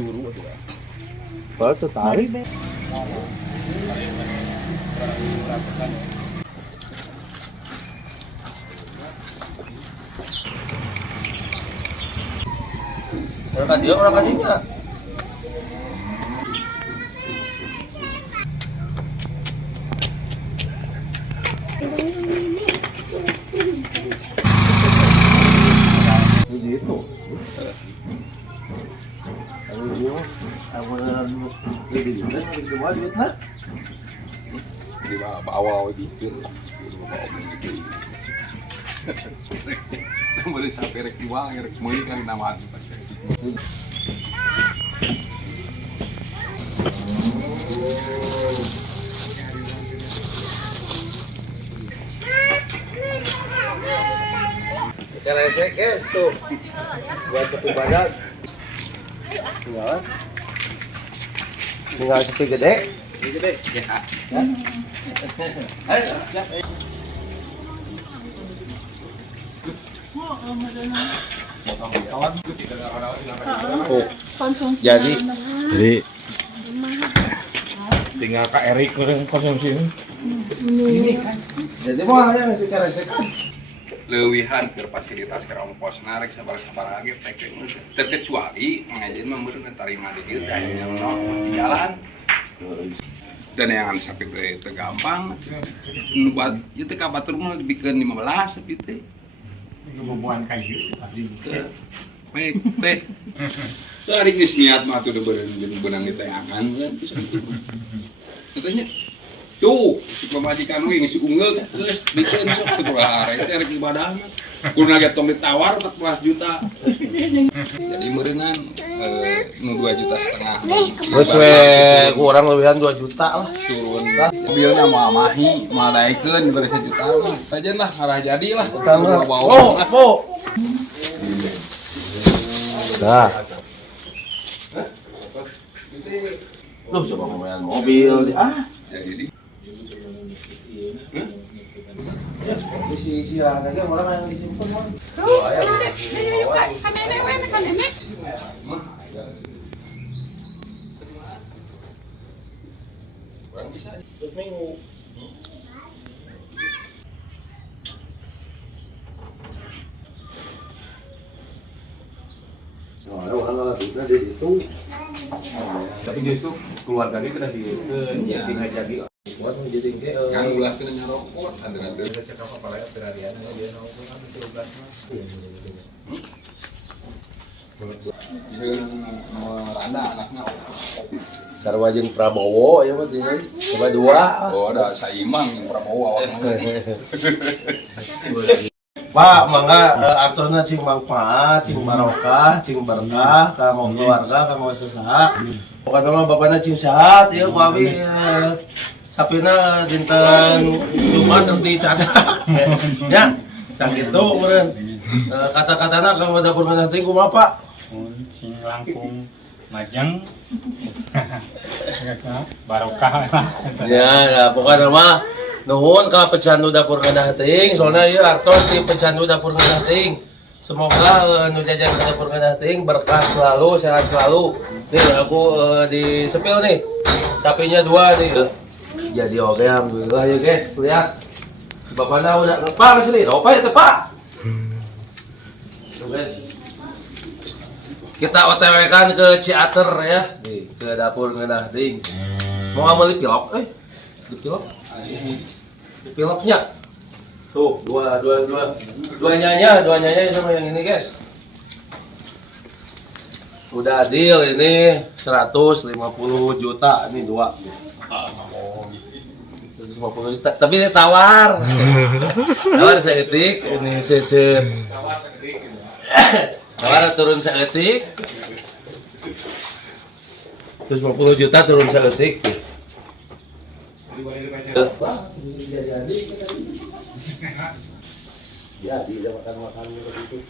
juru tuh. Kalau tertarik. Orang kajinya. Gitu. Kalau dia, aku lebih jelas dari kemarin duit nak. Di awal dikir lah. Boleh sampai rek uang, rek mulai kan nama. Cara cek guys tuh buat sepi badan. Tinggal sepi gede. Gede. Ya. Ayo, ya. Oh, jadi Tinggal Kak Erik konsumsi. ini kan. Jadi mau aja ngasih cara cek. Lewihan ke fasilitas ke ongkos narik sabar-sabar lagi terkecuali mengajian memberi terima di kita yang di jalan dan yang sampai itu gampang buat itu kabatur mah dibikin 15 seperti Hubungan kayu baik hari geus niat mah tuh berenang di tayangan kan katanya tuh si pemajikan gue ngisi unggul terus bikin sok tuh reser ke ibadah mah kurang lagi tong ditawar 14 juta jadi merenang 2,5 juta Terus kurang lebihan 2 juta lah. turun mobilnya mau mahi mau naikkan berapa juta mah aja lah arah jadi lah Oh. Nah. Lu coba ngomongin mobil jadi di isi aja orang yang disimpan mah. kurang bisa Terus minggu. Tapi justru keluarga dia kena singa jadi kan ulah kena nyarokot ada cek apa palanya perharian dia nongkrong kan 13 Randa anaknya Sarwajin Prabowo ya mah tinggal coba 2. oh ada Saimang yang Prabowo Pak, mangga aturna cing manfaat, cing barokah, cing berkah, kamu keluarga, kamu usaha. Pokoknya mah bapakna cing sehat, ya kami sapina dinten Jumat di cadak. Ya, sakitu meureun. Kata-katana kamu dapur nganting kumaha, Pak? sing langkung majeng barokah Ya, pokoknya mah nuhun ka pecandu dapur ngeunah teuing, soalna ieu artos ti pecandu dapur ngeunah teuing. Semoga nu jajan ke dapur ngeunah teuing berkah selalu, sehat selalu. Nih aku di sepil nih. Sapinya 2 nih. Jadi oke alhamdulillah ya guys, lihat. Bapaknya udah Pak sini. Opa ya teh, Pak. Tuh guys. Kita OTW kan ke Ciater ya. Nih, ke dapur ngeunah teuing. Mau ngambil pilok? Di pilok. Piloknya tuh dua nyanya sama yang ini guys udah deal ini 150 juta ini 2 150 juta tapi dia tawar seetik ini sisir tawar turun seetik 150 juta turun seetik jadi udah makan begitu.